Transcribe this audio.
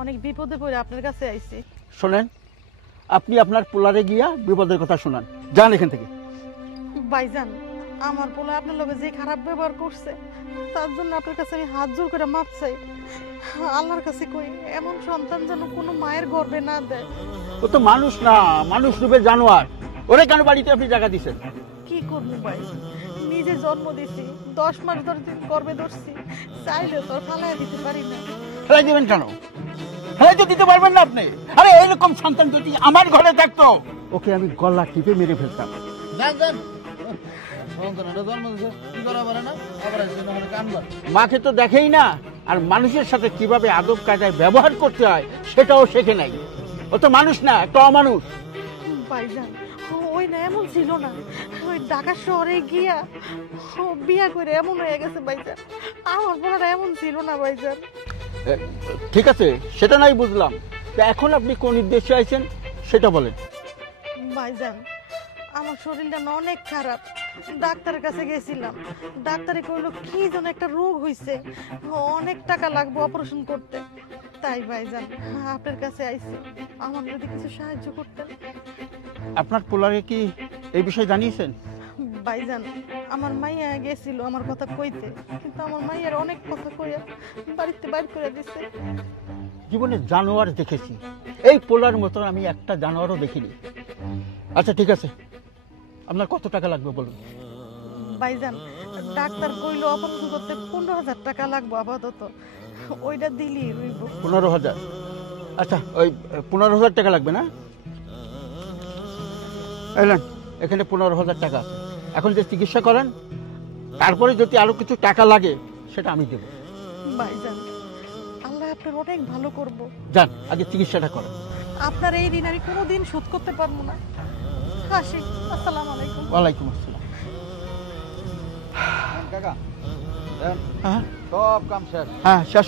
অনেক বিপদে পড়ে আপনার কাছে আইছি। শোনেন, আপনি আপনার পোলারে গিয়া বিপদের কথা শোনান, যান এখান থেকে। ভাইজান, আমার পোলা আপনার লগে যে খারাপ ব্যবহার করছে তার জন্য আপনার কাছে আমি হাত জোর করে মাপ চাই। আল্লাহর কাছে কই এমন সন্তান যেন কোনো মায়ের গর্ভে না দেয়। ও তো মানুষ না, মানুষ রূপে জানোয়ার। ওরে কেন বাড়িতে আপনি জায়গা দিচ্ছেন? কি করবো ভাই, নিজে জন্ম দিছি, 10 মাস ধরে গর্ভে ধরছি, চাইলেও তো ফালাই দিতে পারি না। ফেলাই দিবেন কেন? ফেলাই তো দিতে পারবেন না আপনি। আরে এরকম সন্তান যদি আমার ঘরে থাকতো, ওকে আমি গলা টিপে মেরে ফেলতাম। মাকে তো দেখেই না, আর মানুষের সাথে কিভাবে আদব কায়দায় ব্যবহার করতে হয় সেটাও শেখে নাই। ও তো মানুষ না, একটা অমানুষ। ভাইজান, ওই না এমন ছিল না, ওই ঢাকা শহরে গিয়া ও বিয়া করে এমন হয়ে গেছে ভাইজান। আমার পোলাটা এমন ছিল না ভাইজান। ঠিক আছে, সেটা নাই বুঝলাম, তা এখন আপনি কোন উদ্দেশ্যে আইছেন সেটা বলেন। ভাইজান, আমার শরীরটা না অনেক খারাপ, ডাক্তারের কাছে গেছিলাম। ডাক্তারে কইলো কি যেন একটা রোগ হইছে, অনেক টাকা লাগবে অপারেশন করতে। তাই ভাইজান আপনার কাছে আইছি, আমার যদি কিছু সাহায্য করতেন। আপনার পোলারে কি এই বিষয়ে জানিয়েছেন? ভাইজান, আমার মাইয়া গেছিল আমার কথা কইতে, কিন্তু আমার মাইয়ার অনেক কথা কইয়া বাড়িতে বাইর করে দিছে। জীবনে জানোয়ার দেখেছি, এই পোলার মতো আমি একটা জানোয়ারও দেখিনি। আচ্ছা ঠিক আছে, আপনার কত টাকা লাগবে বলুন। ভাইজান, ডাক্তার কইলো অপারেশন করতে 15,000 টাকা লাগবে আপাতত, ওইটা দিলি রইব। 15,000? আচ্ছা, ওই 15,000 টাকা লাগবে না? এলেন, এখানে 15,000 টাকা আছে। এখন যে চিকিৎসা করেন, তারপরে যদি আরো কিছু টাকা লাগে সেটা আমি দেব। ভাইজান, আল্লাহ আপনার অনেক ভালো করব। যান, আগে চিকিৎসাটা করেন। আপনার এই ঋণ আমি কোনোদিন শোধ করতে পারবো না। আসি, আসসালামু আলাইকুম। ওয়ালাইকুম আসসালাম। কাকা, হ্যাঁ সব কাম শেষ। হ্যাঁ, শেষ